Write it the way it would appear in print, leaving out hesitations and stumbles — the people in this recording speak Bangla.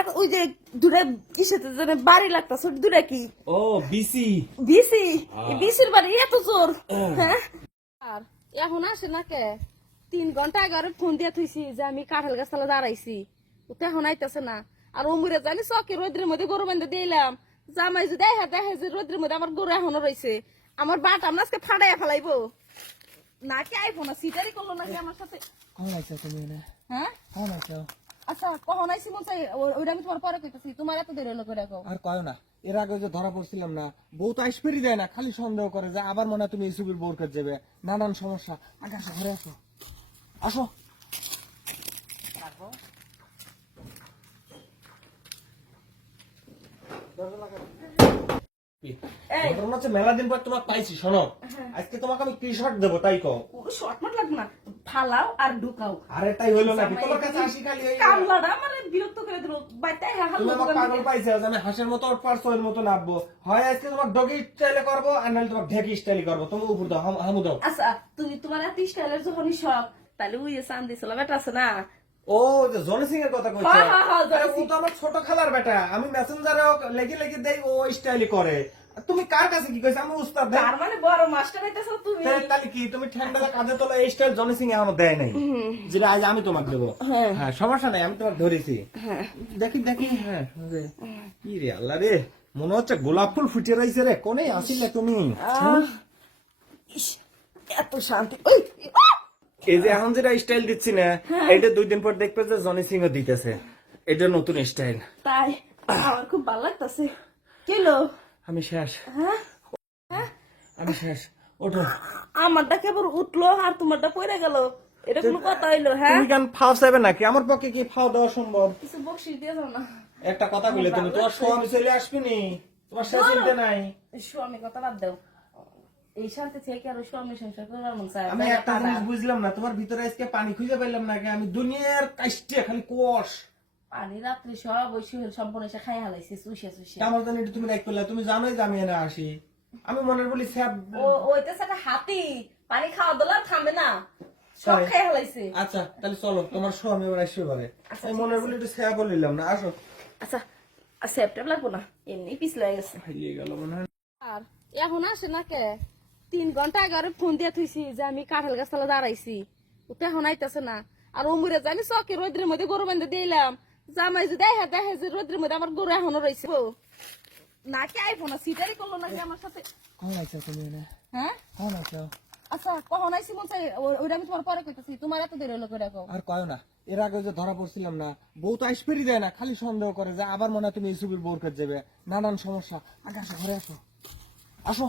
এটা ওই যে দূরে কিসেতে যেন বাড়ি লাগতাছে দূরে কি ও বিসি বিসি বিসির বাড়ি এত জোর হ্যাঁ আর এখন আসে না কে 3 ঘন্টা আগে ফোন দিয়ে থইছি যে আমি কাঁঠাল গাছতলা দাঁড়াইছি ও তো এখন আইতাছে না আর ওমরে জানি চকে রোদ্রের মধ্যে গরু বান্ধে দিলাম জামাই যদি দেখে যে রোদ্রের মধ্যে আমার গরু এখনো রয়েছে আমার বাট আমরা আজকে ফাটাইয়া ফেলাইবো নাকি আইফোন সিটারি করলো নাকি আমার সাথে কখন আইছো তুমি না? হ্যাঁ কখন আইছো? আচ্ছা কখন আইসি মন চাই ওইটা আমি তোমার পরে কইতাছি তোমার এত দেরি হলো করে কও আর কয় না, এর আগে যে ধরা পড়ছিলাম না, বউ তো আইসপেরি দেয় না, খালি সন্দেহ করে যে আবার মনে হয় তুমি ইসুবির বউর কাছে যাবে, নানান সমস্যা। আগে আসো, ঘরে আসো, আসো। ঘটনা হচ্ছে মেলা দিন পর তোমাকে পাইছি, শোনো আজকে তোমাকে আমি টি শার্ট দেবো, তাই কও। শর্ট মাট লাগবে না ফালাও আর ঢুকাও আরে তাই হইলো নাকি, তোমার কাছে আসি খালি এই কামলাটা আমার বিরক্ত করে দিল বাইতে তুমি আমার পাগল পাইছে যে আমি হাঁসের মতো পার্সের মতো নাববো, হয় আজকে তোমার ডগি স্টাইলে করবো আর নাহলে তোমার ঢেকি স্টাইলে করবো। তুমি উপর দাও, হামু দাও। আচ্ছা তুমি তোমার এত স্টাইলের যখনই শখ তাহলে ওই চান্দি চলা বেটা আছে না ও যে জনি সিং এর কথা কইছো? হ্যাঁ, হ্যাঁ, হ্যাঁ, জনি আরে ও সিং। তো আমার ছোট খালার বেটা, আমি মেসেঞ্জারে লেগে লেগে দেই, ও স্টাইলি করে। আর তুমি কার কাছে কি কইছ? আমি উস্তাদ দেই। তার মানে বড় মাস্টার হইতেছো তুমি তাহলে কি তুমি ঠ্যান্ডালা কাঁধে তোলা এই স্টাইল জনি সিং এখনো দেয় নাই, যেটা আজ আমি তোমাকে দেবো। হ্যাঁ সমস্যা নাই, আমি তোমাকে ধরেছি। দেখি দেখি, হ্যাঁ কি রে আল্লাহ রে, মনে হচ্ছে গোলাপ ফুল ফুটে রয়েছে রে, কোনে আসিলে তুমি? ইস, এত শান্তি ওই এই যে এখন যেটা স্টাইল দিচ্ছি না, এটা 2 দিন পর দেখবে যে জনি সিং ও দিতেছে, এটা নতুন স্টাইল। তাই আমার খুব ভালো লাগতেছে কেলো আমি শেষ, হ্যাঁ আমি শেষ, ওঠো। আমারটা কেবল উঠলো আর তোমারটা পড়ে গেল, এটা কোনো কথা হইলো? হ্যাঁ তুমি কেন ফাও চাইবে নাকি? আমার পক্ষে কি ফাও দেওয়া সম্ভব? কিছু বকশিস দিয়ে যাও না একটা কথা বলে, তুমি তোমার স্বামী চলে আসবে নি, তোমার সে চিন্তা নাই। স্বামী কথা বাদ দাও, এই শান্তি থেকে আরো স্বামী সংসার করবার মন চায় আমি একটা জিনিস বুঝলাম না, তোমার ভিতরে আজকে পানি খুঁজে পাইলাম নাকি? আমি দুনিয়ার কাষ্টে খালি কোষ। পানি রাত্রি সব ওই শুয়ে সম্পূর্ণ এসে খাই হালাইছে চুষে চুষে আমার জন্য একটু তুমি রাখ করলে, তুমি জানোই যে আমি এনে আসি, আমি মনের বলি স্যাপ। ওইটাছে একটা হাতি পানি খাওয়া দিলা থামবে না, সব খাই হালাইছে। আচ্ছা তাহলে চলো, তোমার স্বামী এবার আসবে পারে, আমি মনের বলি একটু স্যাপ বলিলাম না, আসো। আচ্ছা সেপ্টেম লাগবো না, এমনি পিছলে গেছে। হারিয়ে গেল মনে হয়। আর এখন আসে না কে 3 ঘন্টা আগে ফোন দিয়ে থইছি যে আমি কাঁঠাল গাছতলা দাঁড়াইছি ও তো এখন আইতাছে না আর ওমরে জানি চকে রোদ্রের মধ্যে গরু বান্ধে দিলাম জামাই যদি দেখে যে রোদ্রের মধ্যে আমার গরু এখনো রয়েছে নাকি আইফোন সিটারি করলো নাকি আমার সাথে? কখন আইছো তুমি না? হ্যাঁ কখন আইছো? আচ্ছা কখন আইসি মন চাই ওইটা আমি তোমার পরে কইতাছি তোমার এত দেরি হলো করে কও আর কয় না, এর আগে যে ধরা পড়ছিলাম না, বউ তো আইসপেরি দেয় না, খালি সন্দেহ করে যে আবার মনে হয় তুমি ইসুবির বউর কাছে যাবে, নানান সমস্যা। আগে আসো, ঘরে আসো, আসো।